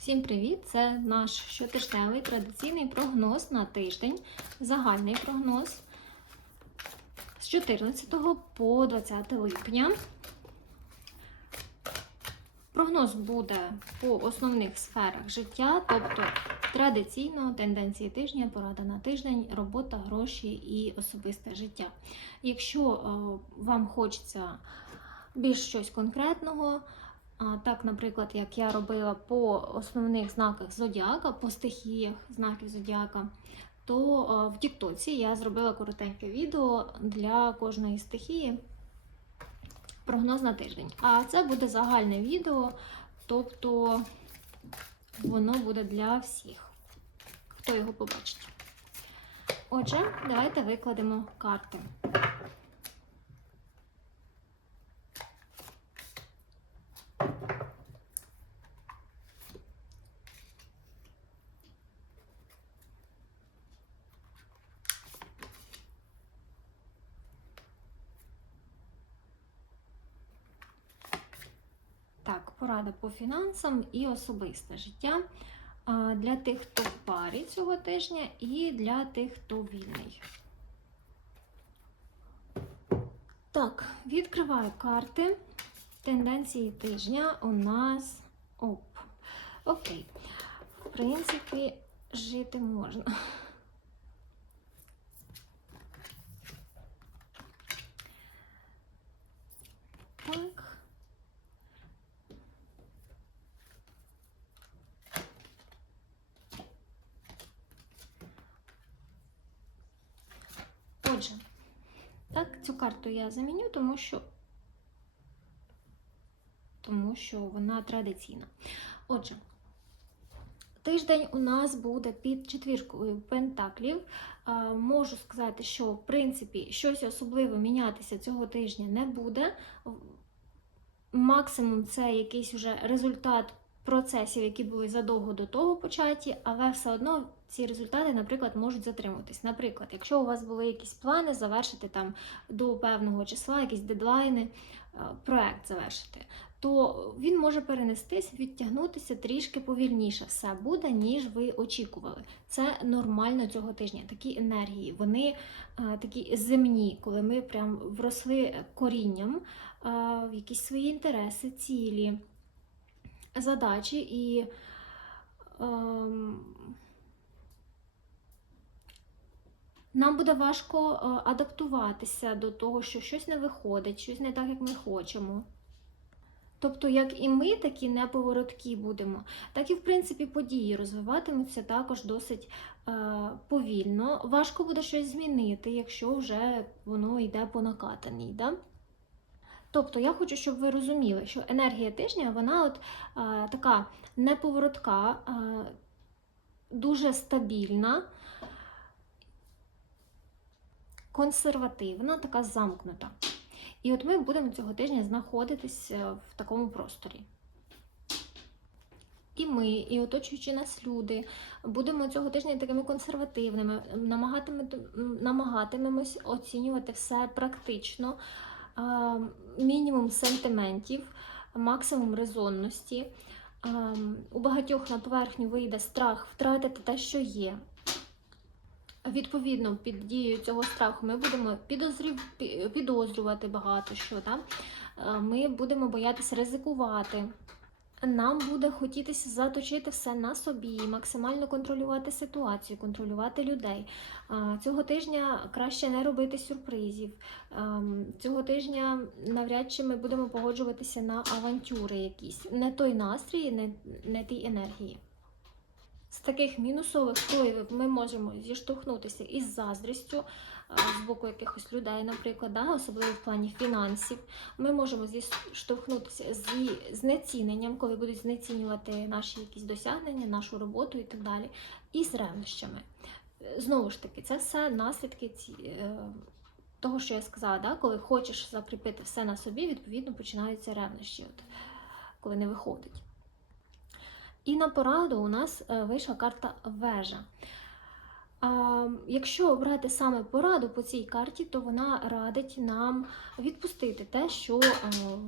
Всім привіт! Це наш щотижневий традиційний прогноз на тиждень, загальний прогноз з 14 по 20 липня. Прогноз буде по основних сферах життя, тобто традиційно тенденції тижня, порада на тиждень, робота, гроші і особисте життя. Якщо е, вам хочеться більш щось конкретного, Так, наприклад, як я робила по основних знаках зодіака, по стихіях знаків зодіака, то в Тіктоці я зробила коротеньке відео для кожної стихії прогноз на тиждень. А це буде загальне відео, тобто воно буде для всіх, хто його побачить. Отже, давайте викладемо карти. Так, порада по фінансам і особисте життя для тих, хто в парі цього тижня, і для тих, хто вільний. Так, відкриваю карти. Тенденції тижня у нас оп. Окей. В принципі, жити можна. Так. Отже, так, цю карту я заміню, тому що тому що вона традиційна. Отже, тиждень у нас буде під четвіркою пентаклів. Можу сказати, що в принципі щось особливе мінятися цього тижня не буде. Максимум це якийсь уже результат процесів, які були задовго до того початі, але все одно ці результати, наприклад, можуть затримуватись. Наприклад, якщо у вас були якісь плани завершити там до певного числа, якісь дедлайни, е, проект завершити, то він може перенестись, відтягнутися трішки повільніше. Все буде, ніж ви очікували. Це нормально цього тижня. Такі енергії, вони е, такі земні, коли ми прям вросли корінням е, в якісь свої інтереси, цілі, задачі і. Ем, Нам буде важко е, адаптуватися до того, що щось не виходить, щось не так, як ми хочемо. Тобто, як і ми такі неповороткі будемо, так і, в принципі, події розвиватимуться також досить е, повільно. Важко буде щось змінити, якщо вже воно йде по накатаній. Да? Тобто, я хочу, щоб ви розуміли, що енергія тижня, вона от е, така неповоротка, е, дуже стабільна консервативна, така замкнута. І от ми будемо цього тижня знаходитися в такому просторі. І ми, і оточуючи нас люди, будемо цього тижня такими консервативними, намагатимемось оцінювати все практично, мінімум сентиментів, максимум резонності. У багатьох на поверхню вийде страх втратити те, що є. Відповідно, під дією цього страху ми будемо підозрювати багато що. Так? Е, ми будемо боятися ризикувати. Нам буде хотітися заточити все на собі, максимально контролювати ситуацію, контролювати людей. Цього тижня краще не робити сюрпризів. Ем, цього тижня навряд чи ми будемо погоджуватися на авантюри якісь. Не той настрій, не, не тій енергії. З таких мінусових впливів ми можемо зіштовхнутися із заздрістю е, з боку якихось людей, наприклад, да, особливо в плані фінансів. Ми можемо зіштовхнутися зі знеціненням, коли будуть знецінювати наші якісь досягнення, нашу роботу і так далі, і з ревнощами. Знову ж таки, це все наслідки ці, е, того, що я сказала, да, коли хочеш закріпити все на собі, відповідно починаються ревнощі, от, коли не виходить. І на пораду у нас е, вийшла карта вежа. Якщо брати саме пораду по цій карті, то вона радить нам відпустити те, що е,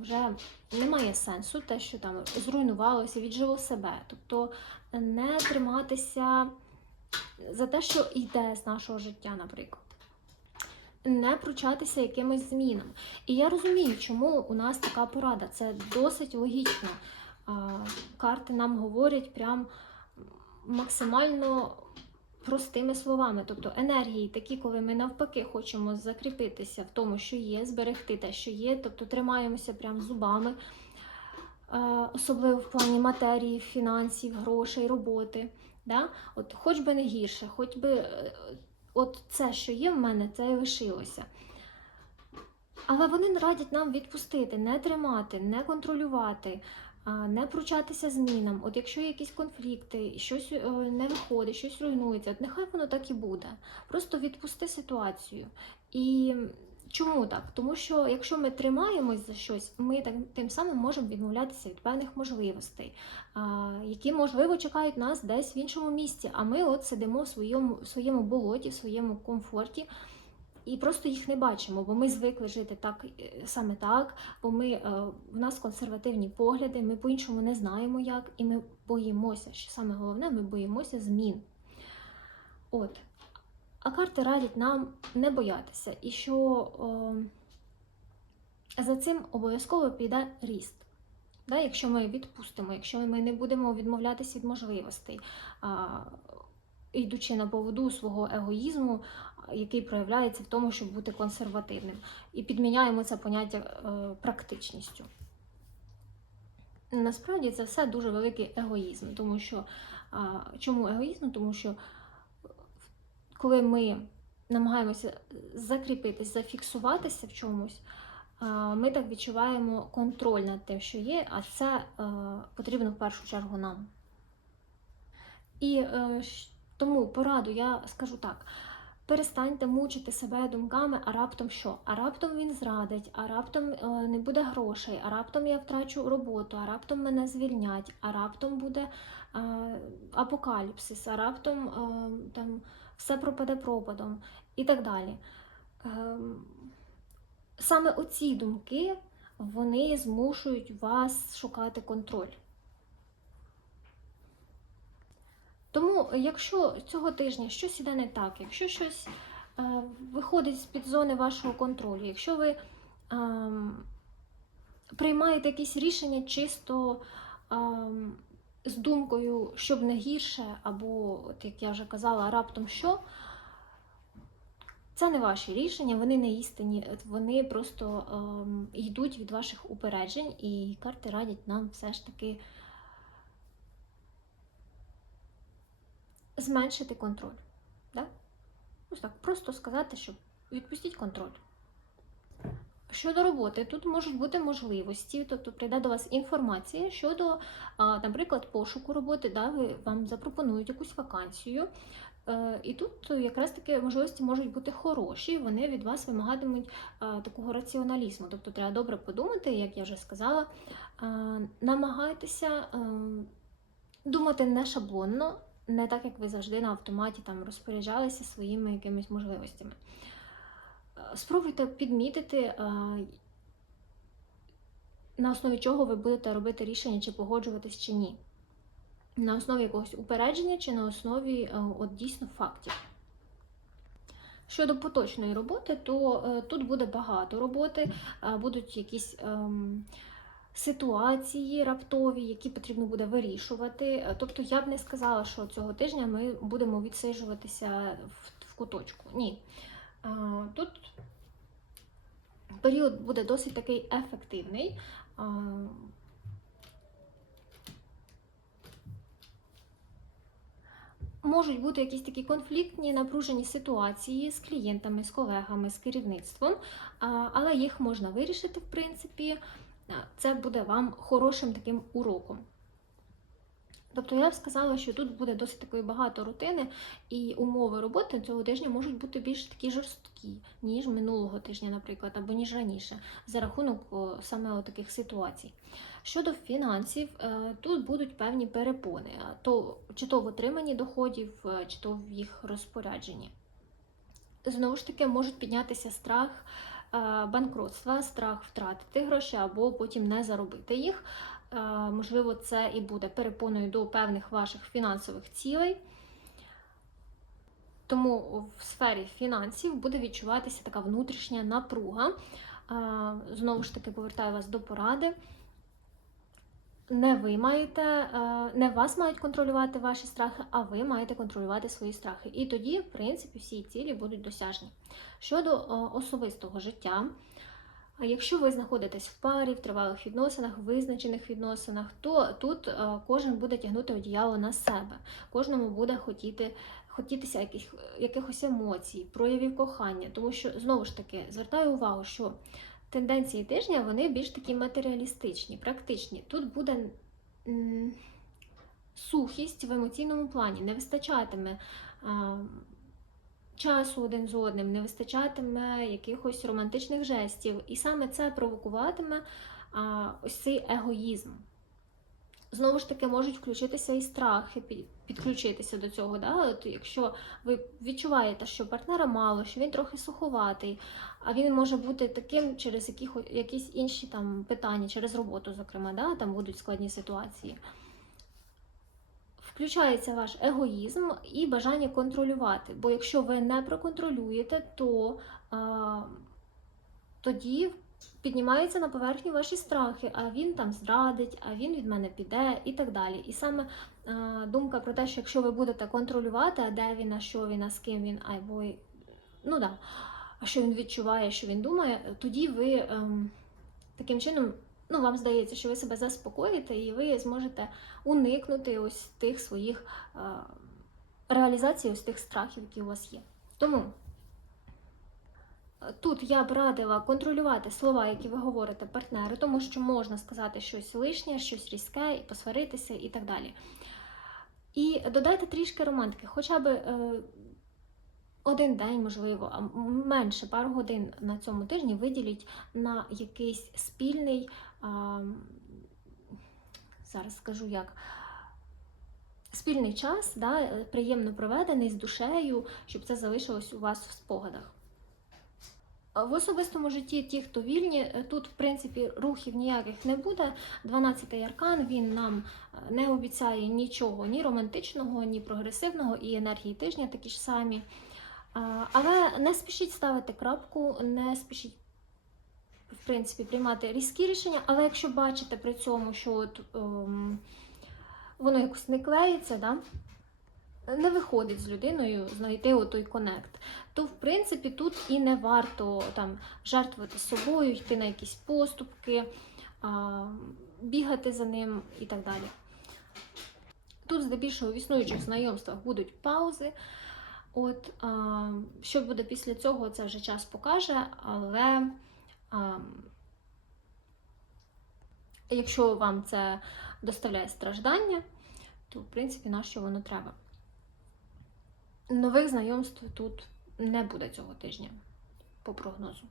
вже не має сенсу, те, що там зруйнувалося, віджило себе. Тобто не триматися за те, що йде з нашого життя, наприклад. Не пручатися якимось змінам. І я розумію, чому у нас така порада. Це досить логічно. Карти нам говорять прям максимально простими словами. Тобто енергії, такі, коли ми навпаки хочемо закріпитися в тому, що є, зберегти те, що є, тобто тримаємося прям зубами, особливо в плані матерії, фінансів, грошей, роботи. Да? От Хоч би не гірше, хоч би е, от це, що є в мене, це і лишилося. Але вони радять нам відпустити, не тримати, не контролювати, не пручатися змінам. От якщо є якісь конфлікти, щось е, не виходить, щось руйнується, от нехай воно так і буде. Просто відпусти ситуацію. І чому так? Тому що якщо ми тримаємось за щось, ми так, тим самим можемо відмовлятися від певних можливостей, які, можливо, чекають нас десь в іншому місці. А ми от сидимо в своєму, в своєму болоті, в своєму комфорті. І просто їх не бачимо, бо ми звикли жити так е, саме так, бо ми е, в нас консервативні погляди, ми по-іншому не знаємо як, і ми боїмося. Що саме головне, ми боїмося змін. От. А карти радять нам не боятися, і що о, за цим обов'язково піде ріст. Да, якщо ми відпустимо, якщо ми не будемо відмовлятися від можливостей, а, йдучи на поводу свого егоїзму, який проявляється в тому, щоб бути консервативним, і підміняємо це поняття е, практичністю. Насправді це все дуже великий егоїзм, тому що а, чому егоїзм? Тому що коли ми намагаємося закріпитись, зафіксуватися в чомусь, ми так відчуваємо контроль над тим, що є, а це потрібно в першу чергу нам. І е, тому пораду я скажу так. Перестаньте мучити себе думками, а раптом що? А раптом він зрадить, а раптом е, не буде грошей, а раптом я втрачу роботу, а раптом мене звільнять, а раптом буде е, апокаліпсис, а раптом е, там все пропаде пропадом і так далі. Е, саме оці думки вони змушують вас шукати контроль. Тому, якщо цього тижня щось іде не так, якщо щось е, виходить з-під зони вашого контролю, якщо ви е, приймаєте якісь рішення чисто е, з думкою, щоб не гірше, або, от як я вже казала, раптом що, це не ваші рішення, вони не істинні, вони просто е, йдуть від ваших упереджень, і карти радять нам все ж таки. Зменшити контроль. Да? Ось так, просто сказати, що відпустіть контроль. Щодо роботи, тут можуть бути можливості, тобто прийде до вас інформація щодо, наприклад, пошуку роботи, да, вам запропонують якусь вакансію. Е, І тут якраз таки можливості можуть бути хороші, вони від вас вимагатимуть такого раціоналізму. Тобто треба добре подумати, як я вже сказала, намагайтеся думати не шаблонно, не так, як ви завжди на автоматі там розпоряджалися своїми якимись можливостями. Е, Спробуйте підмітити, е, на основі чого ви будете робити рішення, чи погоджуватись, чи ні. На основі якогось упередження, чи на основі е, от, дійсно фактів. Щодо поточної роботи, то тут буде багато роботи, будуть якісь. ем, ситуації раптові, які потрібно буде вирішувати. Е, Тобто я б не сказала, що цього тижня ми будемо відсиджуватися в, в куточку. Ні. Тут період буде досить такий ефективний. Можуть бути якісь такі конфліктні напружені ситуації з клієнтами, з колегами, з керівництвом, але їх можна вирішити, в принципі. А, Це буде вам хорошим таким уроком. Тобто я б сказала, що тут буде досить такої багато рутини, і умови роботи цього тижня можуть бути більш такі жорсткі, ніж минулого тижня, наприклад, або ніж раніше, за рахунок саме таких ситуацій. Щодо фінансів, е, тут будуть певні перепони, то чи то в отриманні доходів, е, чи то в їх розпорядженні. Знову ж таки, можуть піднятися страх е, банкротства, страх втратити гроші або потім не заробити їх. Е, Можливо, це і буде перепоною до певних ваших фінансових цілей. Тому в сфері фінансів буде відчуватися така внутрішня напруга. Е, Знову ж таки, повертаю вас до поради. Не ви маєте, е, не вас мають контролювати ваші страхи, а ви маєте контролювати свої страхи. І тоді, в принципі, всі цілі будуть досяжні. Щодо е, особистого життя, якщо ви знаходитесь в парі, в тривалих відносинах, в визначених відносинах, то тут е, кожен буде тягнути одіяло на себе, кожному буде хотіти, хотітися яких, якихось емоцій, проявів кохання. Тому що, знову ж таки, звертаю увагу, що тенденції тижня вони більш такі матеріалістичні, практичні. Тут буде м, сухість в емоційному плані, не вистачатиме. Часу один з одним, не вистачатиме якихось романтичних жестів, і саме це провокуватиме ось цей егоїзм. Знову ж таки, можуть включитися і страхи, підключитися до цього. Да? От якщо ви відчуваєте, що партнера мало, що він трохи суховатий, а він може бути таким через яких, якісь інші там питання, через роботу, зокрема, да? там будуть складні ситуації. Включається ваш егоїзм і бажання контролювати. Бо якщо ви не проконтролюєте, то а, тоді піднімаються на поверхню ваші страхи, а він там зрадить, а він від мене піде і так далі. І саме а, думка про те, що якщо ви будете контролювати, а де він, а що він, а з ким він, або ну да, а що він відчуває, що він думає, тоді ви ем, таким чином. Ну, вам здається, що ви себе заспокоїте, і ви зможете уникнути ось тих своїх е, реалізацій, ось тих страхів, які у вас є. Тому тут я б радила контролювати слова, які ви говорите партнеру, тому що можна сказати щось лишнє, щось різке, і посваритися і так далі. І додайте трішки романтики, хоча б е, один день, можливо, менше пару годин на цьому тижні виділіть на якийсь спільний. а, зараз скажу як. Спільний час, да, е, приємно проведений з душею, щоб це залишилось у вас в спогадах. В особистому житті ті, хто вільні, е, тут, в принципі, рухів ніяких не буде. 12-й аркан він нам е, не обіцяє нічого, ні романтичного, ні прогресивного, і енергії тижня такі ж самі. Але не спішіть ставити крапку, не спішіть, в принципі, приймати різкі рішення, але якщо бачите при цьому, що от, ем, воно якось не клеїться, да? Не виходить з людиною знайти отой конект, то в принципі тут і не варто там жертвувати собою, йти на якісь поступки, бігати за ним і так далі. Тут, здебільшого, в існуючих знайомствах будуть паузи. От, що буде після цього, це вже час покаже, але якщо вам це доставляє страждання, то в принципі на що воно треба. Нових знайомств тут не буде цього тижня по прогнозу.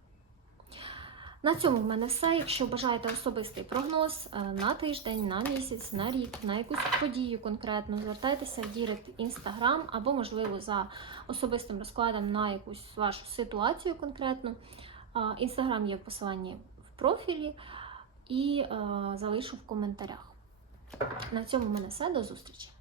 На цьому в мене все. Якщо бажаєте особистий прогноз е, на тиждень, на місяць, на рік, на якусь подію конкретно, звертайтеся в Дірект Інстаграм або, можливо, за особистим розкладом на якусь вашу ситуацію конкретну. Інстаграм є в посиланні в профілі і е, залишу в коментарях. На цьому в мене все. До зустрічі!